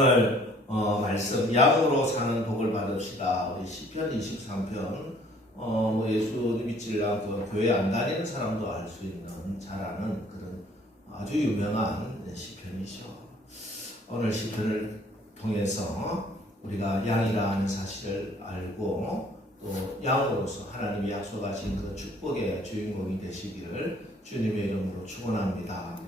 오늘 말씀 양으로 사는 복을 받읍시다. 우리 시편 23편 예수 믿지랑 그 교회 안 다니는 사람도 알 수 있는 잘 아는 그런 아주 유명한 시편이죠. 오늘 시편을 통해서 우리가 양이라는 사실을 알고 또 양으로서 하나님이 약속하신 그 축복의 주인공이 되시기를 주님의 이름으로 축원합니다.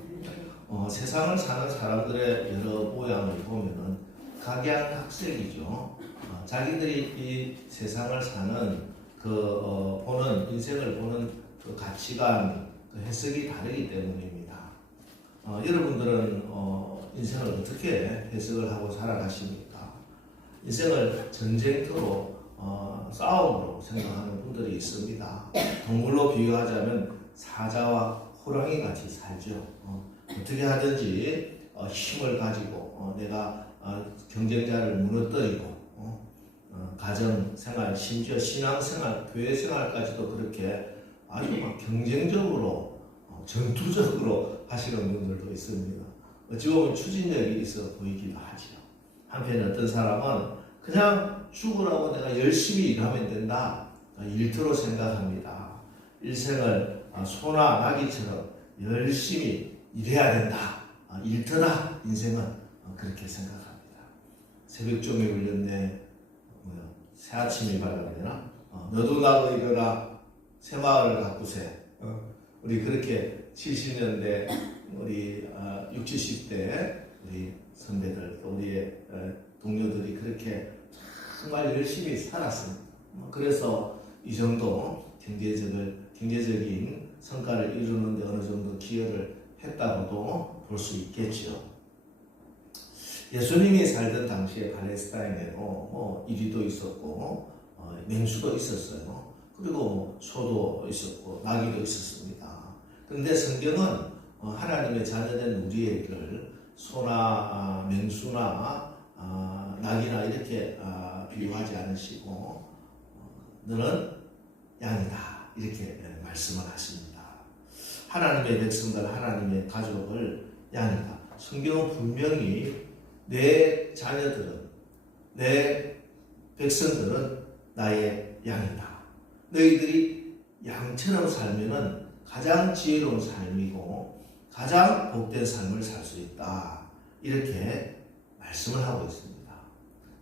세상을 사는 사람들의 여러 모양을 보면은 각양각색이죠. 자기들이 이 세상을 사는 보는 인생을 보는 그 가치관, 그 해석이 다르기 때문입니다. 여러분들은 인생을 어떻게 해석을 하고 살아가십니까? 인생을 전쟁터로 싸움으로 생각하는 분들이 있습니다. 동물로 비유하자면 사자와 호랑이 같이 살죠. 어떻게 하든지 힘을 가지고 내가 경쟁자를 무너뜨리고 가정생활, 심지어 신앙생활, 교회생활까지도 그렇게 아주 막 경쟁적으로 전투적으로 하시는 분들도 있습니다. 어찌 보면 추진력이 있어 보이기도 하죠. 한편에 어떤 사람은 그냥 죽으라고 내가 열심히 일하면 된다, 일터로 생각합니다. 일생을 소나 나기처럼 열심히 일해야 된다, 일터다 인생은, 그렇게 생각합니다. 새벽종에 울렸네, 새 아침이 밝아되나, 너도 나도 일어나 새마을을 가꾸세. 우리 그렇게 70년대 우리 60, 70대 우리 선배들 또 우리의 동료들이 그렇게 정말 열심히 살았습니다. 그래서 이 정도 경제적인 성과를 이루는데 어느 정도 기여를 했다고도 볼 수 있겠죠. 예수님이 살던 당시에 팔레스타인에도 이리도 있었고 맹수도 있었어요. 그리고 소도 있었고 나귀도 있었습니다. 그런데 성경은 하나님의 자녀된 우리에게를 소나 맹수나 나귀나 이렇게 비유하지 않으시고 너는 양이다 이렇게 말씀을 하십니다. 하나님의 백성들, 하나님의 가족을 양이다. 성경은 분명히 내 자녀들은, 내 백성들은 나의 양이다. 너희들이 양처럼 살면은 가장 지혜로운 삶이고 가장 복된 삶을 살 수 있다. 이렇게 말씀을 하고 있습니다.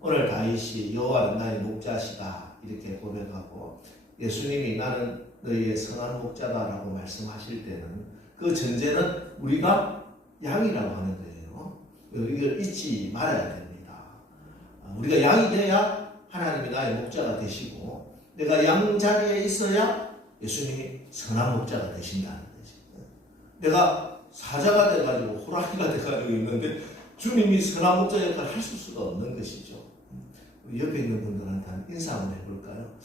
오늘 다윗이 여호와는 나의 목자시다 이렇게 고백하고 예수님이 나는 너희의 선한 목자다라고 말씀하실 때는 그 전제는 우리가 양이라고 하는 거예요. 이걸 잊지 말아야 됩니다. 우리가 양이 돼야 하나님이 나의 목자가 되시고 내가 양 자리에 있어야 예수님이 선한 목자가 되신다는 거지. 내가 사자가 돼가지고 호랑이가 돼가지고 있는데 주님이 선한 목자 역할을 하실 수가 없는 것이죠. 우리 옆에 있는 분들한테 인사 한번 해볼까요?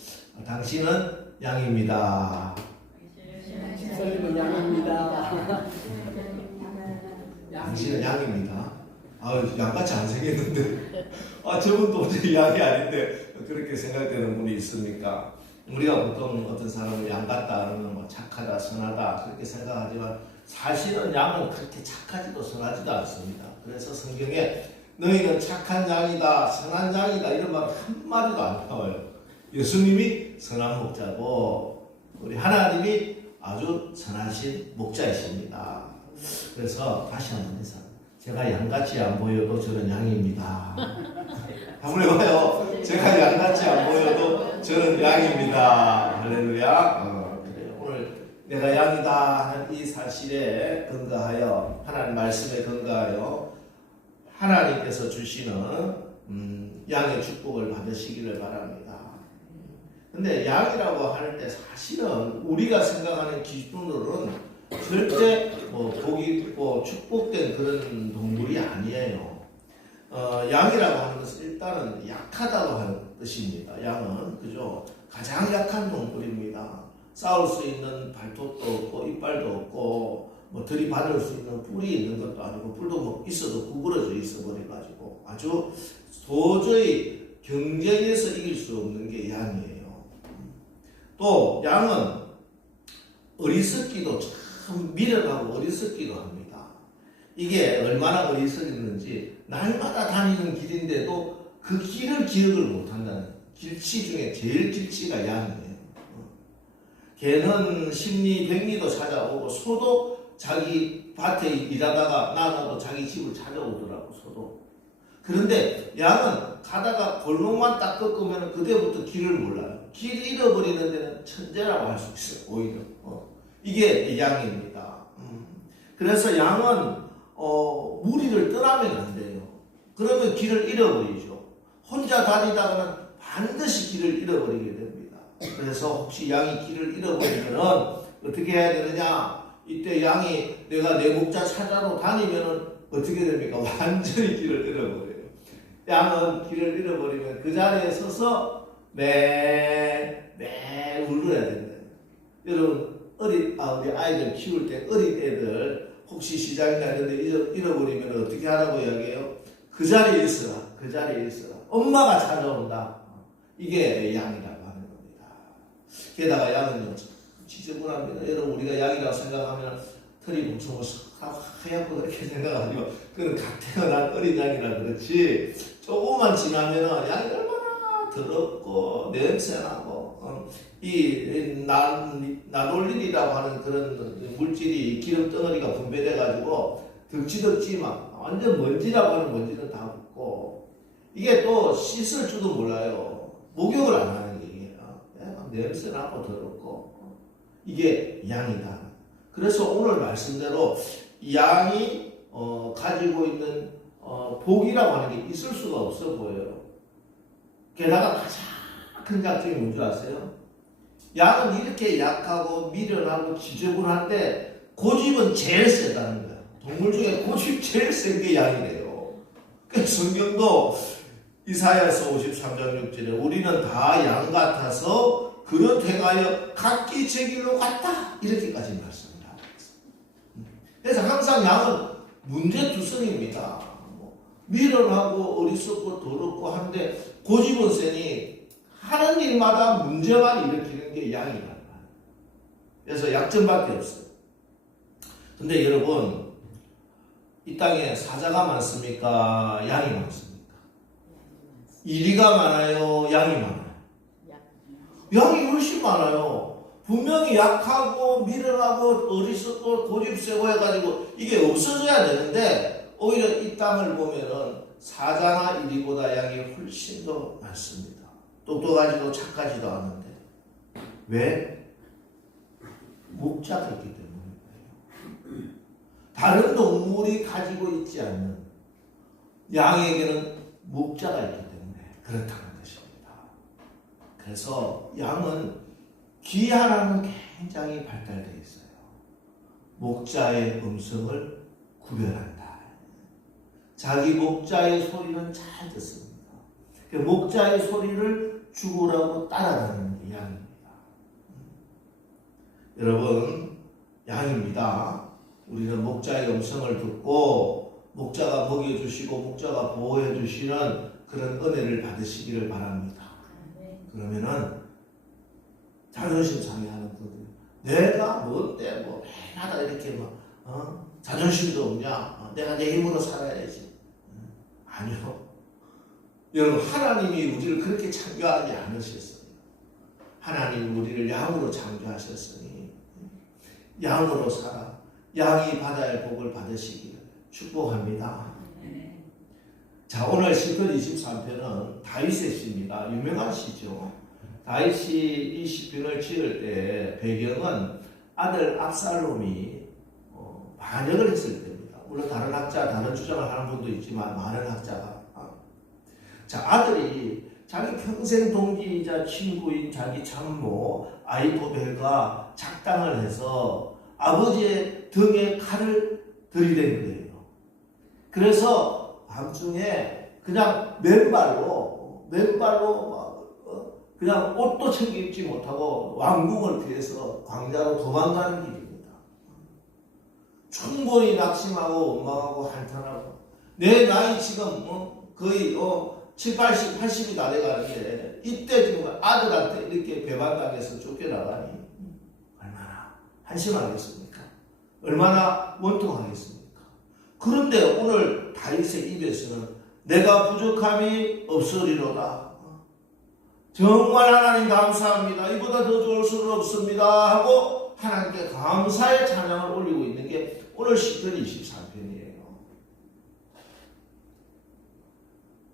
당신은 양입니다. 선생님은 양입니다. 당신은 양입니다. 양같이 안 생겼는데 저분 도저히 양이 아닌데 그렇게 생각되는 분이 있습니까? 우리가 보통 어떤 사람을 양 같다 그러면 착하다, 선하다 그렇게 생각하지만 사실은 양은 그렇게 착하지도 선하지도 않습니다. 그래서 성경에 너희는 착한 양이다, 선한 양이다 이런 말 한마디도 안 나와요. 예수님이 선한 목자고 우리 하나님이 아주 선하신 목자이십니다. 그래서 다시 한번 해서 제가 양같이 안 보여도 저는 양입니다. 한번 해봐요. 제가 양같이 안 보여도 저는 양입니다. 할렐루야. 그래요. 오늘 내가 양이다 하는 이 사실에 근거하여 하나님 말씀에 근거하여 하나님께서 주시는 양의 축복을 받으시기를 바랍니다. 근데 양이라고 할 때 사실은 우리가 생각하는 기준으로는 절대 복이 있고 축복된 그런 동물이 아니에요. 양이라고 하는 것은 일단은 약하다고 하는 뜻입니다. 양은 그죠? 가장 약한 동물입니다. 싸울 수 있는 발톱도 없고 이빨도 없고 들이받을 수 있는 뿔이 있는 것도 아니고 뿔도 있어도 구부러져 있어 버려가지고 아주 도저히 경쟁에서 이길 수 없는 게 양이에요. 또 양은 어리석기도 참 미련하고 어리석기도 합니다. 이게 얼마나 어리석었는지 날마다 다니는 길인데도 그 길을 기억을 못한다는 길치 중에 제일 길치가 양이에요. 개는 십리 백리도 찾아오고 소도 자기 밭에 일하다가 나가도 자기 집을 찾아오더라고. 소도. 그런데 양은 가다가 골목만 딱 꺾으면 그때부터 길을 몰라요. 길 잃어버리는 데는 천재라고 할 수 있어요. 오히려 이게 양입니다. 그래서 양은 무리를 떠나면 안 돼요. 그러면 길을 잃어버리죠. 혼자 다니다가는 반드시 길을 잃어버리게 됩니다. 그래서 혹시 양이 길을 잃어버리면 어떻게 해야 되느냐? 이때 양이 내가 내 목자 찾아로 다니면 어떻게 됩니까? 완전히 길을 잃어버려요. 양은 길을 잃어버리면 그 자리에 서서 매 울어야 된다. 여러분 우리 아이들 키울 때 어린 애들 혹시 시장이나 이런 데 잃어버리면 어떻게 하라고 이야기해요? 그 자리에 있어라. 그 자리에 있어라. 엄마가 찾아온다. 이게 양이라고 하는 겁니다. 게다가 양은요 지저분합니다. 여러분 우리가 양이라고 생각하면 털이 뭉쳐서 하얗고 그렇게 생각하지만 그건 갓 태어난 어린 양이라 그렇지 조금만 지나면 양이 얼마나 더럽고 냄새나고 이 나놀린이라고 하는 그런 물질이 기름 덩어리가 분배돼 가지고 덕지덕지만 완전 먼지라고 하는 먼지는 다 붙고 이게 또 씻을 줄도 몰라요. 목욕을 안 하는 얘기예요. 냄새나고 더럽고 이게 양이다. 그래서 오늘 말씀대로 양이 가지고 있는 복이라고 하는 게 있을 수가 없어 보여요. 게다가 가장 큰 장점이 뭔지 아세요? 양은 이렇게 약하고 미련하고 지저분한데 고집은 제일 세다는 거예요. 동물 중에 고집 제일 센 게 양이래요. 그래서 성경도 이사야서 53장 6절에 우리는 다 양 같아서 그릇 행하여 각기 제 길로 갔다 이렇게까지 말씀을 하고 있습니다. 그래서 항상 양은 문제투성입니다. 미련하고 어리석고 더럽고 한데 고집은 세니 하는 일마다 문제만 일으키는 게 양이라는 거예요. 그래서 약점밖에 없어요. 근데 여러분 이 땅에 사자가 많습니까? 양이 많습니까? 이리가 많아요? 양이 많아요? 양이 훨씬 많아요. 분명히 약하고 미련하고 어리석고 고집 세고 해가지고 이게 없어져야 되는데 오히려 이 땅을 보면은 사자나 이리보다 양이 훨씬 더 많습니다. 똑똑하지도 착하지도 않은데 왜? 목자가 있기 때문이에요. 다른 동물이 가지고 있지 않는 양에게는 목자가 있기 때문에 그렇다는 것입니다. 그래서 양은 귀 하나는 굉장히 발달되어 있어요. 목자의 음성을 구별한다. 자기 목자의 소리는 잘 듣습니다. 목자의 소리를 죽으라고 따라가는 양입니다. 여러분, 양입니다. 우리는 목자의 음성을 듣고 목자가 먹여주시고 목자가 보호해주시는 그런 은혜를 받으시기를 바랍니다. 그러면은 자존심 상해하는 분들 내가 뭔데 뭐 해나다 이렇게 막 자존심도 없냐? 내가 내 힘으로 살아야지. 아니요. 여러분 하나님이 우리를 그렇게 창조하지 않으셨어요. 하나님 우리를 양으로 창조하셨으니 양으로 살아 양이 받아야 할 복을 받으시기를 축복합니다. 자 오늘 시편 23편은 다윗의 시입니다. 유명한 시죠. 다윗이 이 시편을 지을 때 배경은 아들 압살롬이 반역을 했을 때입니다. 물론 다른 학자 다른 주장을 하는 분도 있지만 많은 학자가 자 아들이 자기 평생 동기이자 친구인 자기 참모 아이토벨과 작당을 해서 아버지의 등에 칼을 들이댄 거예요. 그래서 밤중에 그냥 맨발로 그냥 옷도 챙겨 입지 못하고 왕궁을 피해서 광야로 도망가는 길입니다. 충분히 낙심하고 원망하고 한탄하고 내 나이 지금 거의 7, 80, 80이 다 돼가는데 이때 지금 아들한테 이렇게 배반당해서 쫓겨나가니 얼마나 한심하겠습니까? 얼마나 원통하겠습니까? 그런데 오늘 다윗의 입에서는 내가 부족함이 없으리로다. 정말 하나님 감사합니다. 이보다 더 좋을 수는 없습니다. 하고 하나님께 감사의 찬양을 올리고 있는 게 오늘 시편 23편이에요.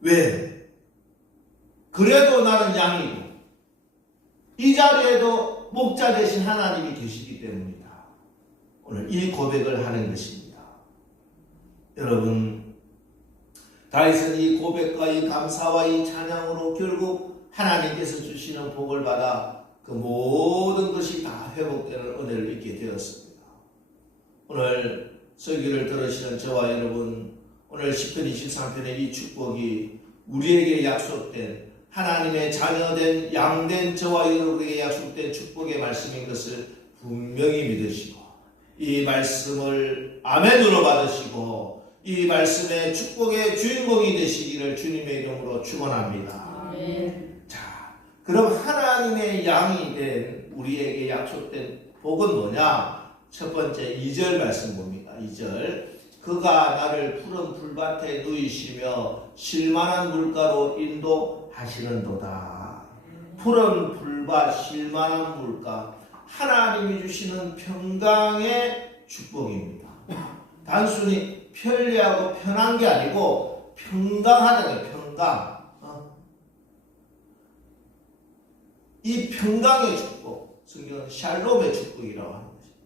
왜? 그래도 나는 양이고 이 자리에도 목자 되신 하나님이 계시기 때문이다. 오늘 이 고백을 하는 것입니다. 여러분, 다윗은 이 고백과 이 감사와 이 찬양으로 결국 하나님께서 주시는 복을 받아 그 모든 것이 다 회복되는 은혜를 입게 되었습니다. 오늘 설교를 들으시는 저와 여러분, 오늘 시편 23편의 이 축복이 우리에게 약속된 하나님의 자녀된 양된 저와 여러분에게 약속된 축복의 말씀인 것을 분명히 믿으시고 이 말씀을 아멘으로 받으시고 이 말씀의 축복의 주인공이 되시기를 주님의 이름으로 축원합니다. 아멘. 자, 그럼 하나님의 양이 된 우리에게 약속된 복은 뭐냐? 첫 번째 2절 말씀 봅니다. 2절. 그가 나를 푸른 풀밭에 누이시며 쉴만한 물가로 인도하시는도다. 푸른 풀밭, 쉴만한 물가. 하나님이 주시는 평강의 축복입니다. 단순히 편리하고 편한 게 아니고 평강하다는 게 평강. 이 평강의 축복, 성경은 샬롬의 축복이라고 하는 것입니다.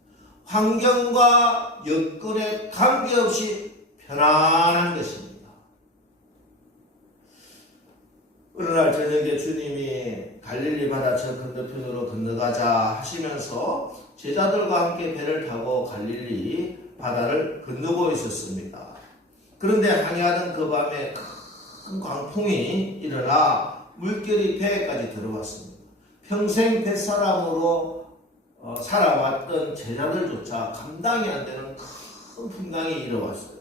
환경과 여건에 관계없이 편안한 것입니다. 어느 날 저녁에 주님이 갈릴리 바다 저 건너편으로 건너가자 하시면서 제자들과 함께 배를 타고 갈릴리 바다를 건너고 있었습니다. 그런데 항해하던 그 밤에 큰 광풍이 일어나 물결이 배에까지 들어왔습니다. 평생 뱃사람으로 살아왔던 제자들조차 감당이 안 되는 큰 풍랑이 일어왔어요.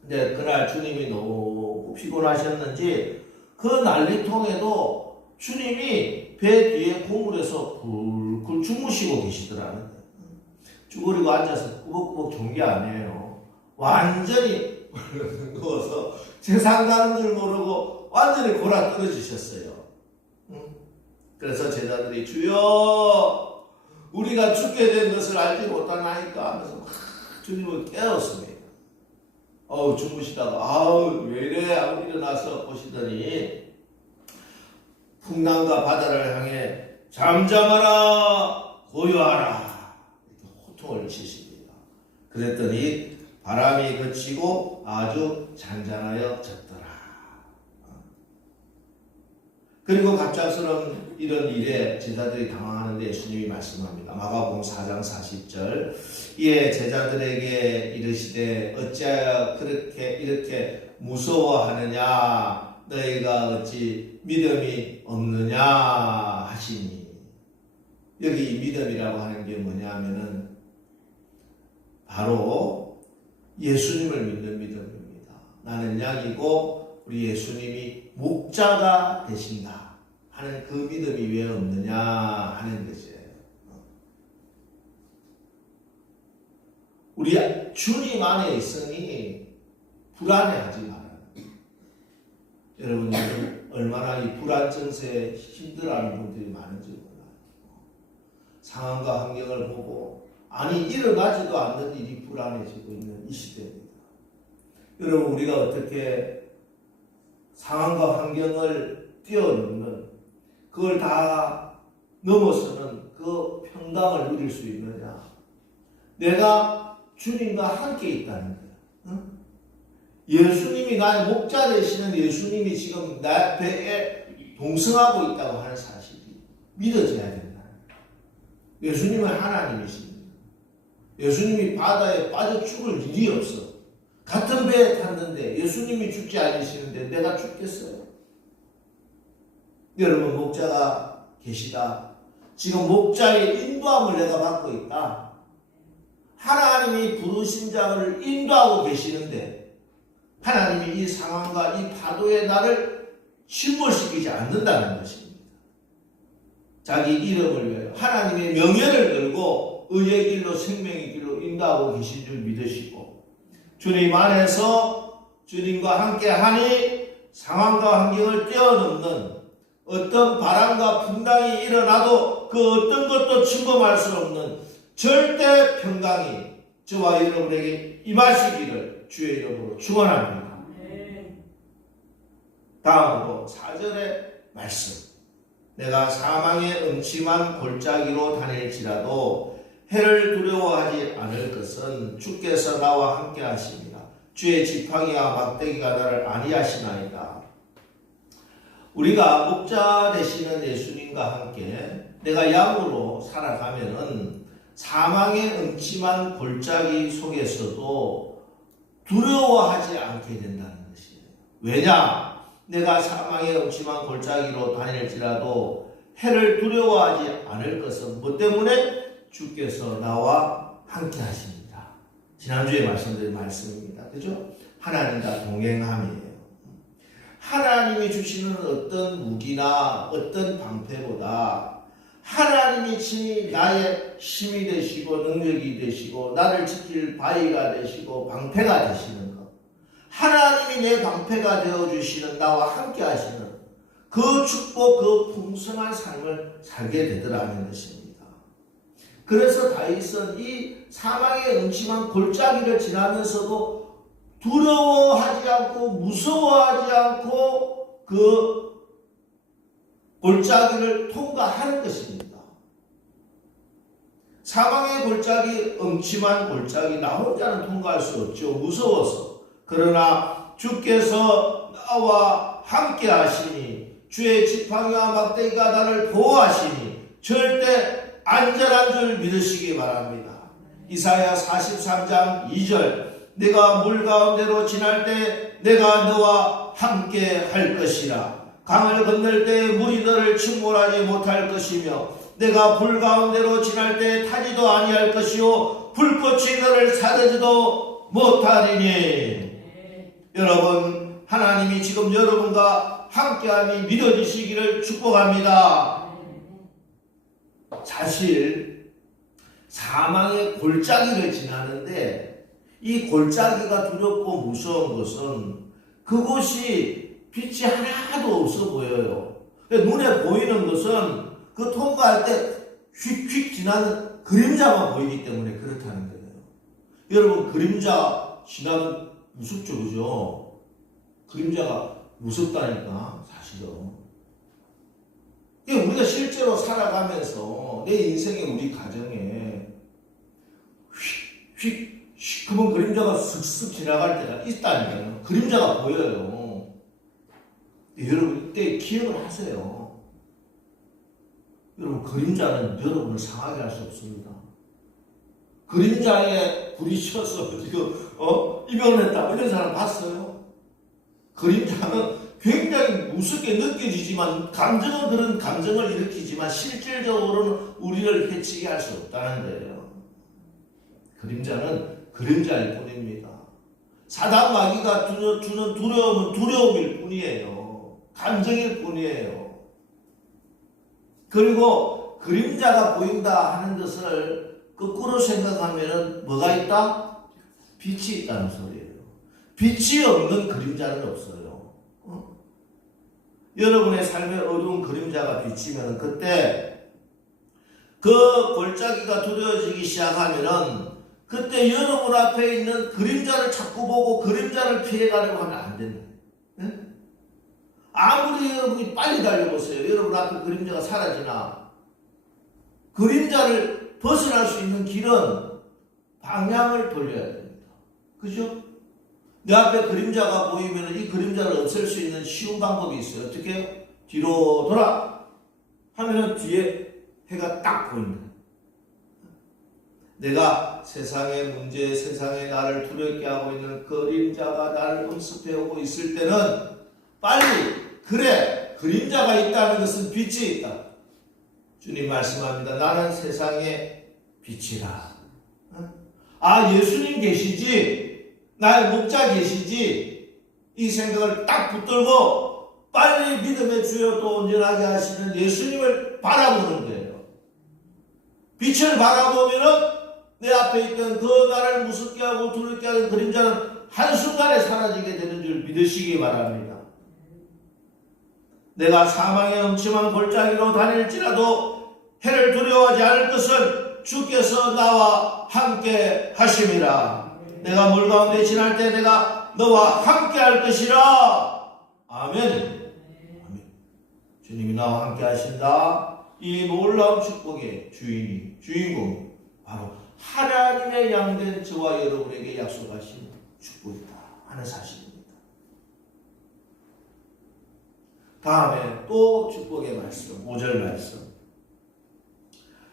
근데 그날 주님이 너무 피곤하셨는지 그 난리통에도 주님이 배 뒤에 고물에서 굴굴 주무시고 계시더라는 거예요. 쭈그리고 앉아서 꾸벅꾸벅 존 게 아니에요. 완전히 누워서 세상 가는 줄 모르고 완전히 골아 떨어지셨어요. 그래서 제자들이 주여 우리가 죽게 된 것을 알지 못하나이까 하면서 주님을 깨웠습니다. 주무시다가 왜 이래 하고 일어나서 보시더니 풍랑과 바다를 향해 잠잠하라 고요하라 이렇게 호통을 치십니다. 그랬더니 바람이 그치고 아주 잔잔하여졌더라. 그리고 갑작스러운 이런 일에 제자들이 당황하는데 예수님이 말씀합니다. 마가복음 4장 40절 이에 제자들에게 이르시되 어찌하여 이렇게 무서워하느냐 너희가 어찌 믿음이 없느냐 하시니 여기 믿음이라고 하는 게 뭐냐 하면은 바로 예수님을 믿는 믿음입니다. 나는 양이고 우리 예수님이 목자가 되신다 하는 그 믿음이 왜 없느냐 하는 것이에요. 우리 주님 안에 있으니 불안해하지 말아요. 여러분 얼마나 이 불안 증세에 힘들어하는 분들이 많은지 몰라요. 상황과 환경을 보고 일어나지도 않는 일이 불안해지고 있는 이 시대입니다. 여러분 우리가 어떻게 상황과 환경을 뛰어넘는 그걸 다 넘어서는 그 평강을 누릴 수 있느냐? 내가 주님과 함께 있다는 거예요. 응? 예수님이 나의 목자 되시는 예수님이 지금 내 배에 동승하고 있다고 하는 사실이 믿어져야 된다는 거예요. 예수님은 하나님이십니다. 예수님이 바다에 빠져 죽을 일이 없어. 같은 배에 탔는데 예수님이 죽지 않으시는데 내가 죽겠어요? 여러분 목자가 계시다. 지금 목자의 인도함을 내가 받고 있다. 하나님이 부르신 자를 인도하고 계시는데 하나님이 이 상황과 이 파도에 나를 침몰시키지 않는다는 것입니다. 자기 이름을 위하여 하나님의 명예를 들고 의의 길로 생명의 길로 인도하고 계신 줄 믿으시고 주님 안에서 주님과 함께 하니 상황과 환경을 뛰어넘는 어떤 바람과 풍랑이 일어나도 그 어떤 것도 침범할 수 없는 절대 평강이 저와 여러분에게 임하시기를 주의 이름으로 축원합니다. 다음으로 4절의 말씀. 내가 사망의 음침한 골짜기로 다닐지라도 해를 두려워하지 않을 것은 주께서 나와 함께 하십니다. 주의 지팡이와 막대기가 나를 안위하시나이다. 우리가 목자 되시는 예수님과 함께 내가 양으로 살아가면은 사망의 음침한 골짜기 속에서도 두려워하지 않게 된다는 것이에요. 왜냐? 내가 사망의 음침한 골짜기로 다닐지라도 해를 두려워하지 않을 것은 뭐 때문에? 주께서 나와 함께 하십니다. 지난주에 말씀드린 말씀입니다. 그죠? 하나님과 동행함이에요. 하나님이 주시는 어떤 무기나 어떤 방패보다 하나님이 친히 나의 힘이 되시고 능력이 되시고 나를 지킬 바위가 되시고 방패가 되시는 것, 하나님이 내 방패가 되어주시는 나와 함께 하시는 그 축복, 그 풍성한 삶을 살게 되더라는 것입니다. 그래서 다윗은 이 사망의 음침한 골짜기를 지나면서도 두려워하지 않고 무서워하지 않고 그 골짜기를 통과하는 것입니다. 사망의 골짜기, 음침한 골짜기 나 혼자는 통과할 수 없죠. 무서워서. 그러나 주께서 나와 함께 하시니 주의 지팡이와 막대기가 나를 보호하시니 절대 안전한 줄 믿으시기 바랍니다. 이사야 43장 2절 내가 물 가운데로 지날 때 내가 너와 함께 할 것이라. 강을 건널 때 물이 너를 침몰하지 못할 것이며 내가 불 가운데로 지날 때 타지도 아니할 것이요 불꽃이 너를 사르지도 못하리니. 여러분, 하나님이 지금 여러분과 함께함이 믿어지시기를 축복합니다. 사실 사망의 골짜기를 지나는데 이 골짜기가 두렵고 무서운 것은 그곳이 빛이 하나도 없어 보여요. 눈에 보이는 것은 그 통과할 때 휙휙 지나는 그림자만 보이기 때문에 그렇다는 거예요. 여러분, 그림자 지나면 무섭죠, 그죠? 그림자가 무섭다니까, 사실은. 우리가 실제로 살아가면서 내 인생에 우리 가정에 휙휙 그분 그림자가 슥슥 지나갈 때가 있다니까요. 그림자가 보여요. 여러분 이때 기억을 하세요. 여러분 그림자는 여러분을 상하게 할 수 없습니다. 그림자에 부딪혀서 지금 입원했다 이런 사람 봤어요? 그림자는 굉장히 무섭게 느껴지지만 감정은 그런 감정을 일으키지만 실질적으로는 우리를 해치게 할 수 없다는 거예요. 그림자는 그림자일 뿐입니다. 사단 마귀가 주는 두려움은 두려움일 뿐이에요. 감정일 뿐이에요. 그리고 그림자가 보인다 하는 것을 거꾸로 생각하면 뭐가 있다? 빛이 있다는 소리예요. 빛이 없는 그림자는 없어요. 여러분의 삶에 어두운 그림자가 비치면 그때 그 골짜기가 두려워지기 시작하면은 그때 여러분 앞에 있는 그림자를 자꾸 보고 그림자를 피해가려고 하면 안 됩니다. 네? 아무리 여러분이 빨리 달려보세요. 여러분 앞에 그림자가 사라지나 그림자를 벗어날 수 있는 길은 방향을 돌려야 됩니다. 그죠? 내 앞에 그림자가 보이면 이 그림자를 없앨 수 있는 쉬운 방법이 있어요. 어떻게 해요? 뒤로 돌아 하면은 뒤에 해가 딱 보입니다. 내가 세상의 문제, 세상에 나를 두렵게 하고 있는 그림자가 나를 엄습해오고 있을 때는 빨리 그래 그림자가 있다는 것은 빛이 있다. 주님 말씀합니다. 나는 세상의 빛이라. 아, 예수님 계시지? 나의 목자 계시지? 이 생각을 딱 붙들고 빨리 믿음의 주여 또 온전하게 하시는 예수님을 바라보는 거예요. 빛을 바라보면은 내 앞에 있던 그 나를 무섭게 하고 두렵게 하는 그림자는 한순간에 사라지게 되는 줄 믿으시기 바랍니다. 내가 사망의 음침한 골짜기로 다닐지라도 해를 두려워하지 않을 것은 주께서 나와 함께 하심이라. 내가 물 가운데 지날 때 내가 너와 함께 할 것이라. 아멘. 아멘. 주님이 나와 함께 하신다. 이 놀라운 축복의 주인공이 바로 하나님의 양된 저와 여러분에게 약속하신 축복이다 하는 사실입니다. 다음에 또 축복의 말씀, 5절 말씀.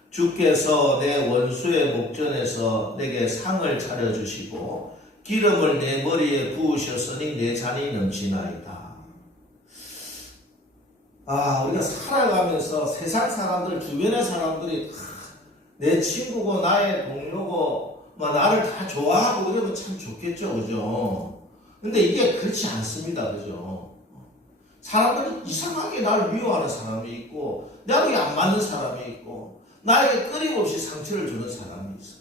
주께서 내 원수의 목전에서 내게 상을 차려주시고 기름을 내 머리에 부으셨으니 내 잔이 넘치나이다. 우리가 살아가면서 세상 사람들, 주변의 사람들이 내 친구고 나의 동료고 나를 다 좋아하고 그러면 참 좋겠죠, 그죠? 근데 이게 그렇지 않습니다, 그죠? 사람들은 이상하게 나를 미워하는 사람이 있고 나에게 안 맞는 사람이 있고 나에게 끊임없이 상처를 주는 사람이 있어.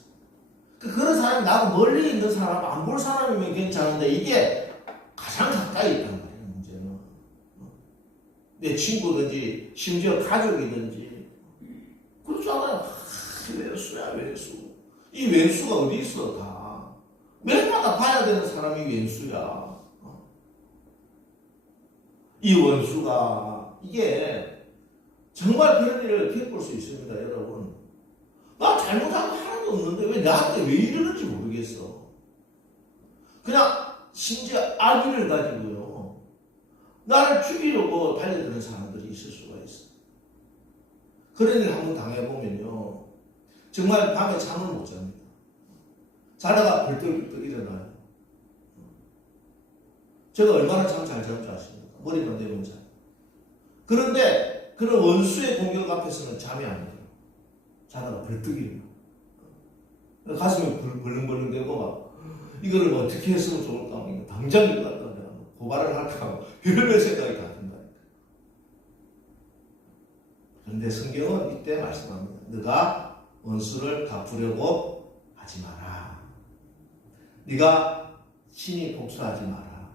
그런 사람이 나하고 멀리 있는 사람, 안 볼 사람이면 괜찮은데 이게 가장 가까이 있단 말이에요, 문제는. 내 친구든지 심지어 가족이든지 그렇지 않아요. 왼수야, 왼수. 이 왼수가 어디 있어, 다. 매일마다 봐야 되는 사람이 왼수야. 이 원수가, 이게 정말 그런 일을 겪을 수 있습니다, 여러분. 나 잘못한 거 하나도 없는데 왜 나한테 왜 이러는지 모르겠어. 그냥 심지어 악의를 가지고요. 나를 죽이려고 달려드는 사람들이 있을 수가 있어. 그런 일 한번 당해보면요. 정말 밤에 잠을 못 잡니다. 자다가 벌떡벌떡 일어나요. 제가 얼마나 잠 잘 잡을 줄 아십니까? 머리만 대면 자. 그런데 그런 원수의 공격 앞에서는 잠이 안 들어요. 자다가 벌떡 일어나. 가슴이 벌렁벌렁대고 막 이거를 뭐 어떻게 했으면 좋을까? 당장 이거 갖다 내가 고발을 할까? 이런 생각이 다 든다니까. 그런데 성경은 이때 말씀합니다. 너가 원수를 갚으려고 하지 마라. 네가 친히 복수하지 마라.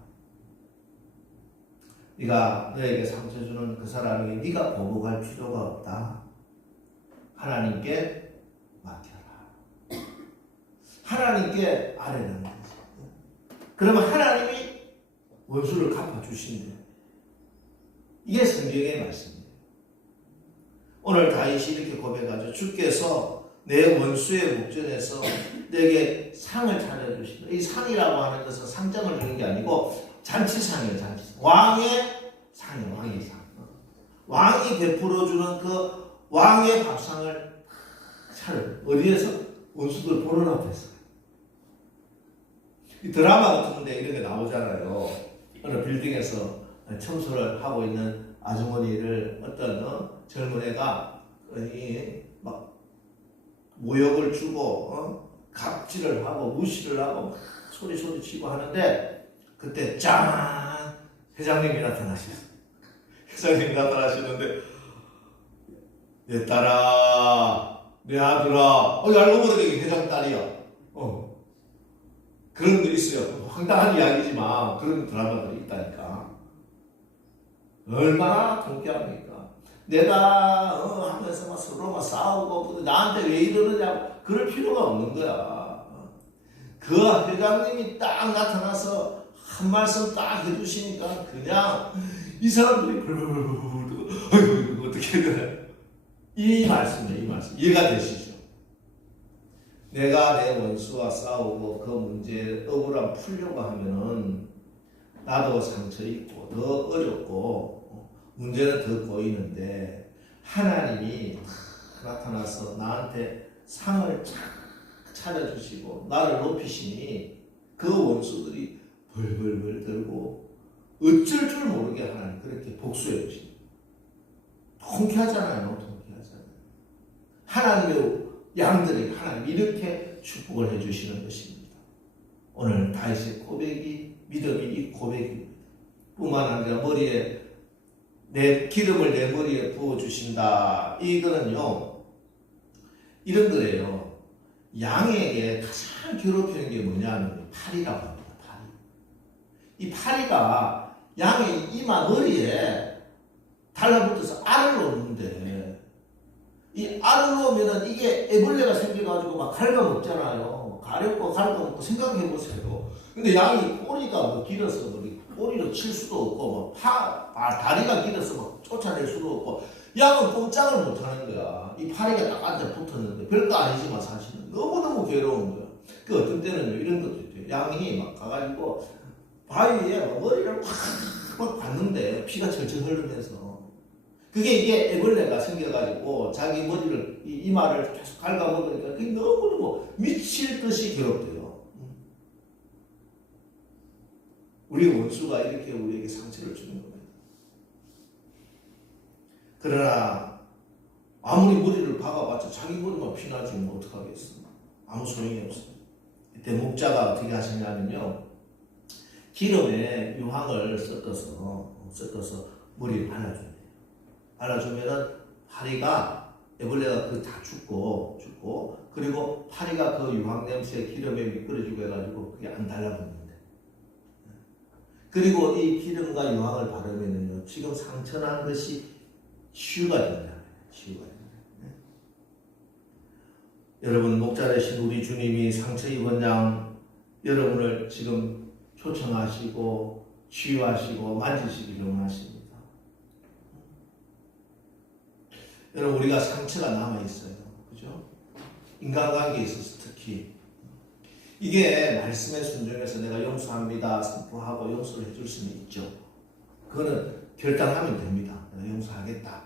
네가 너에게 상처 주는 그 사람에게 네가 보복할 필요가 없다. 하나님께 맡겨라. 하나님께 아뢰는 거지. 그러면 하나님이 원수를 갚아주신대. 이게 성경의 말씀이에요. 오늘 다윗이 이렇게 고백하죠. 주께서 내 원수의 목전에서 내게 상을 차려주신다. 이 상이라고 하는 것은 상장을 주는 게 아니고 잔치상이에요, 잔치상. 왕의 상이에요, 왕의 상. 왕이 베풀어주는 그 왕의 밥상을 차려. 어디에서? 원수들 보는 앞에서. 이 드라마 같은데 이런 게 나오잖아요. 어느 빌딩에서 청소를 하고 있는 아주머니를 어떤 젊은 애가 막 모욕을 주고 갑질을 하고 무시를 하고 소리 치고 하는데 그때 짠! 회장님이 나타나셨어요. 회장님이 나타나시는데 내 딸아, 내 아들아, 알고 보니까 이게 회장 딸이야. 그런 게 있어요. 황당한 이야기지만 그런 드라마들이 있다니까. 얼마나 통쾌합니까? 내가 하면서 막 서로 막 싸우고 나한테 왜 이러느냐고 그럴 필요가 없는 거야. 그 회장님이 딱 나타나서 한 말씀 딱 해주시니까 그냥 이 사람들이 벌벌벌벌 어떻게 그래? 이 말씀이에요, 이 말씀. 이해가 되시죠? 내가 내 원수와 싸우고 그 문제에 억울함 풀려고 하면은 나도 상처 있고 더 어렵고 문제는 더 꼬이는데 하나님이 나타나서 나한테 상을 착 차려주시고 나를 높이시니 그 원수들이 벌벌벌 들고 어쩔 줄 모르게 하나님 그렇게 복수해 주십니다. 통쾌하잖아요. 통쾌하잖아요. 하나님의 양들에게 하나님 이렇게 축복을 해주시는 것입니다. 오늘 다윗의 고백이 믿음이 이 고백입니다. 뿐만 아니라 머리에 기름을 내 머리에 부어주신다. 이거는요 이런 거예요. 양에게 가장 괴롭히는 게 뭐냐면 파리라고 합니다. 파리. 이 파리가 양의 이마 머리에 달라붙어서 알을 놓는데 이 알을 놓으면은 이게 애벌레가 생겨가지고 막 갉아먹잖아요. 가렵고 갉아먹고 생각해보세요. 근데 양이 꼬리가 뭐 길어서 꼬리로 칠 수도 없고 뭐 다리가 길어서 막 쫓아낼 수도 없고 양은 꼼짝을 못하는 거야. 이 파리가 딱 앉아 붙었는데 별거 아니지만 사실은 너무너무 괴로운 거야. 그 어떤 때는요 이런 것도 있대요. 양이 막 가가지고 바위에 막 머리를 팍 봤는데 피가 철철 흐르면서 그게 이게 애벌레가 생겨가지고 자기 머리를 이마를 계속 갉아먹으니까 그게 너무너무 미칠 듯이 괴롭대요. 우리 원수가 이렇게 우리에게 상처를 주는 겁니다. 그러나 아무리 머리를 박아봤자 자기 머리만 피나지 뭐 어떡하겠어. 아무 소용이 없어요. 이때 목자가 어떻게 하시냐면요. 기름에 유황을 섞어서 머리에 발라줘요. 발라주면은 파리가 애벌레가 그 다 죽고 그리고 파리가 그 유황 냄새에 기름에 미끄러지고 해가지고 그게 안 달라붙는데. 그리고 이 기름과 유황을 바르면은요 지금 상처난 것이 치유가 된다. 치유가 된다. 여러분 목자 되신 우리 주님이 상처 입은 양 여러분을 지금 초청하시고 치유하시고 만지시기를 원하십니다. 여러분 우리가 상처가 남아있어요. 그죠? 인간관계에 있어서 특히 이게 말씀에 순종해서 내가 용서합니다 선포하고 용서를 해줄 수는 있죠. 그거는 결단하면 됩니다. 내가 용서하겠다.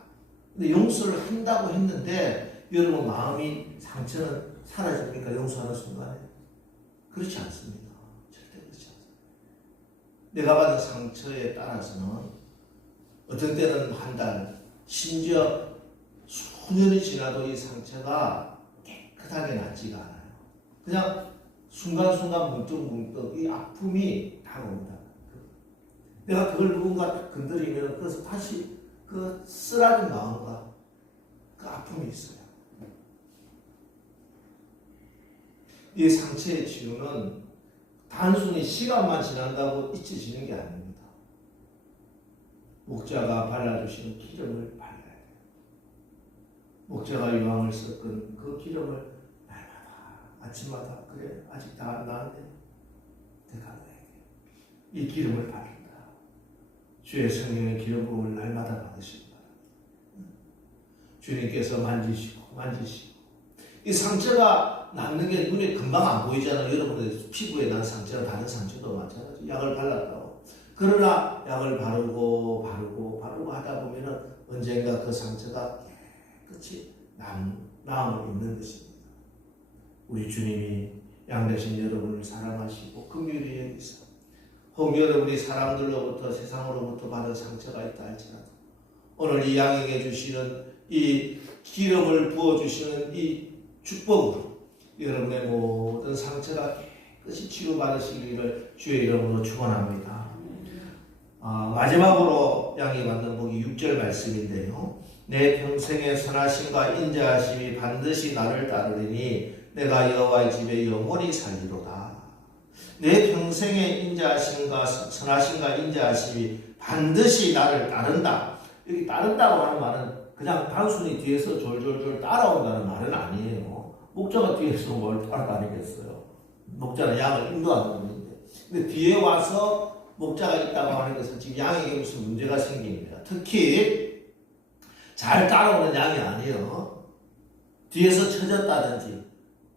근데 용서를 한다고 했는데 여러분 마음이 상처는 사라집니까? 용서하는 순간에? 그렇지 않습니다. 절대 그렇지 않습니다. 내가 받은 상처에 따라서는 어떤 때는 한 달, 심지어 수년이 지나도 이 상처가 깨끗하게 낫지가 않아요. 그냥 순간순간 문득문득 이 아픔이 다가옵니다. 내가 그걸 누군가 건드리면 그래서 다시 그 쓰라린 마음과 그 아픔이 있어요. 이 상처의 치유는 단순히 시간만 지난다고 잊혀지는 게 아닙니다. 목자가 발라주시는 기름을 발라야 돼요. 목자가 유황을 섞은 그 기름을 날마다 아침마다 그래 아직 다 안 나는데 내가 너에게 이 기름을 바른다. 주의 성령의 기름 부음을 날마다 받으시기 바랍니다. 주님께서 만지시고 이 상처가 낫는 게 눈에 금방 안 보이잖아요. 여러분의 피부에 난 상처는 다른 상처도 마찬가지. 약을 발랐다고. 그러나 약을 바르고 하다 보면은 언젠가 그 상처가 깨끗이 나음을 입는 것입니다. 우리 주님이 양 되신 여러분을 사랑하시고 긍휼히 여기서 혹 여러분이 사람들로부터 세상으로부터 받은 상처가 있다 할지라도 오늘 이 양에게 주시는 이 기름을 부어주시는 이 축복으로 여러분의 모든 상처가 깨끗이 치유받으시기를 주의 이름으로 축원합니다. 마지막으로 양이 받는 복이 6절 말씀인데요. 내 평생의 선하심과 인자하심이 반드시 나를 따르리니 내가 여호와의 집에 영원히 살리로다. 내 평생의 인자하심과 선하심과 인자하심이 반드시 나를 따른다. 여기 따른다고 하는 말은 그냥 단순히 뒤에서 졸졸졸 따라온다는 말은 아니에요. 목자가 뒤에서 뭘 따라다니겠어요. 목자는 양을 인도하는 건데. 근데 뒤에 와서 목자가 있다고 하는 것은 지금 양에게 무슨 문제가 생깁니다. 특히 잘 따라오는 양이 아니에요. 뒤에서 처졌다든지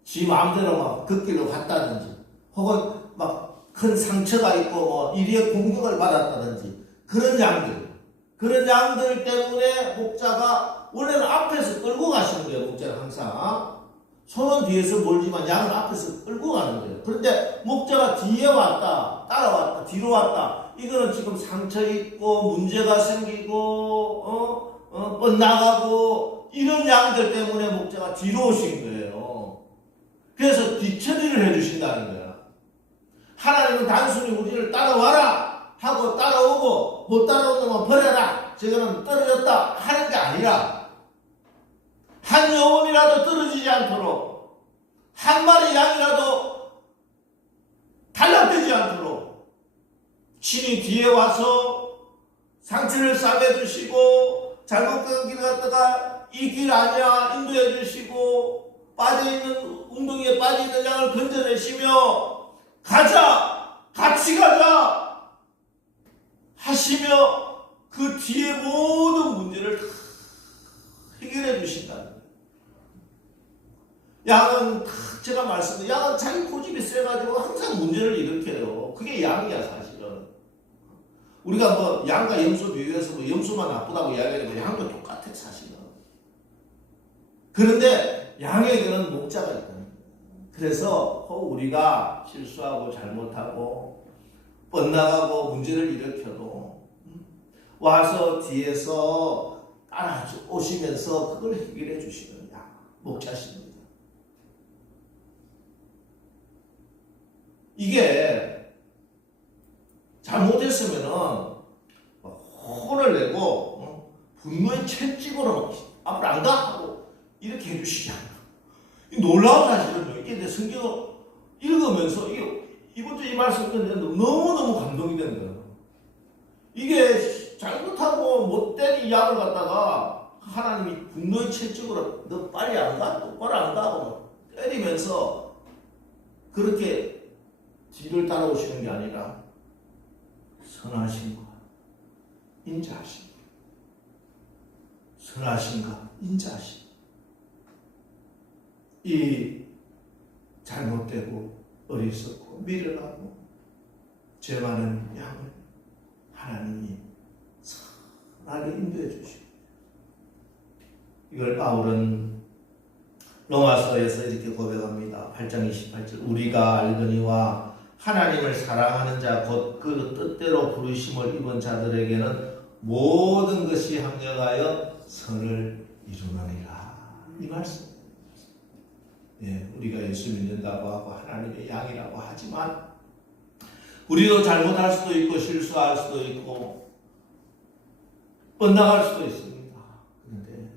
지 마음대로 막 걷기로 갔다든지 혹은 막 큰 상처가 있고 뭐 이리의 공격을 받았다든지 그런 양들 때문에 목자가 원래는 앞에서 끌고 가시는 거예요. 목자는 항상 손은 뒤에서 몰지만 양은 앞에서 끌고 가는 거예요. 그런데 목자가 뒤에 왔다 따라왔다 뒤로 왔다 이거는 지금 상처 있고 문제가 생기고 뻗나가고 이런 양들 때문에 목자가 뒤로 오신 거예요. 그래서 뒤처리를 해주신다는 거야. 하나님은 단순히 우리를 따라와라 하고 따라오고 못 따라오는 건 버려라 저거는 떨어졌다 하는 게 아니라 한 영혼이라도 떨어지지 않도록 한 마리 양이라도 탈락되지 않도록 친히 뒤에 와서 상처를 싸매주시고 잘못된 길 갔다가 이 길 아니야 인도해 주시고 빠져있는 웅덩이에 빠져있는 양을 건져내시며 가자 같이 가자 하시며 그 뒤에 모든 문제를 다 해결해 주신다는 거예요. 양은 다 제가 말씀드린 양은 자기 고집이 세가지고 항상 문제를 일으켜요. 그게 양이야 사실은. 우리가 뭐 양과 염소 비교해서 뭐 염소만 나쁘다고 이야기하는데 양도 똑같아 사실은. 그런데 양에게는 목자가 있거든요. 그래서 우리가 실수하고 잘못하고 뻗나가고 문제를 일으켜도 와서 뒤에서 따라오시면서 그걸 해결해 주시는 양, 목자십니다. 이게 잘못했으면은 혼을 내고 분노의 채찍으로 앞으로 안 가 하고 이렇게 해주시지 않아요. 놀라운 사실은요. 이게 내 성경 읽으면서 이번 주 이 말씀 듣는데 너무너무 감동이 되는 거예요. 이게 잘못하고 못된 이 양을 갖다가 하나님이 분노의 채찍으로 너 빨리 안 가? 똑바로 안 가? 하고 때리면서 그렇게 뒤를 따라오시는 게 아니라 선하신가 인자하신가 선하신가 인자하신가 이 잘못되고 어리석고 미련하고 죄 많은 양을 하나님이 선하게 인도해 주시고 이걸 바울은 로마서에서 이렇게 고백합니다. 8장 28절 우리가 알거니와 하나님을 사랑하는 자 곧 그 뜻대로 부르심을 입은 자들에게는 모든 것이 합력하여 선을 이루느니라. 이 말씀. 예, 우리가 예수 믿는다고 하고 하나님의 양이라고 하지만 우리도 잘못할 수도 있고 실수할 수도 있고 엇나갈 수도 있습니다. 그런데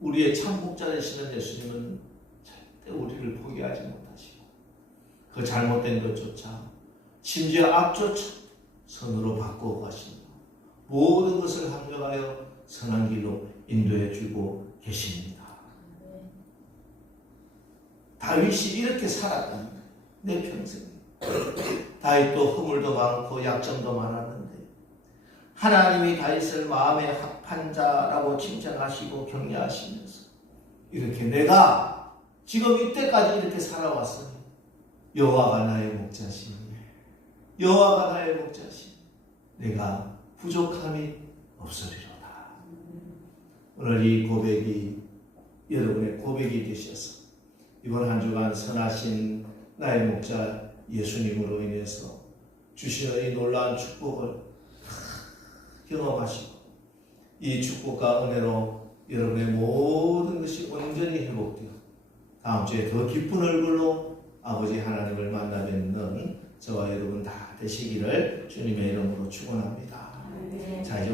우리의 참 목자 되시는 예수님은 절대 우리를 포기하지 못하시고 그 잘못된 것조차 심지어 악조차 선으로 바꾸어 가십니다. 모든 것을 합력하여 선한 길로 인도해 주고 계십니다. 다윗이 이렇게 살았답니다. 내 평생. 다윗도 허물도 많고 약점도 많았는데 하나님이 다윗을 마음의 합한 자라고 칭찬하시고 격려하시면서 이렇게 내가 지금 이때까지 이렇게 살아왔으니 여호와가 나의 목자시니 여호와가 나의 목자시니 내가 부족함이 없으리로다. 오늘 이 고백이 여러분의 고백이 되셔서 이번 한 주간 선하신 나의 목자 예수님으로 인해서 주시는 이 놀라운 축복을 경험하시고 이 축복과 은혜로 여러분의 모든 것이 온전히 회복되어 다음 주에 더 기쁜 얼굴로 아버지 하나님을 만나 뵙는 저와 여러분 다 되시기를 주님의 이름으로 축원합니다. 자,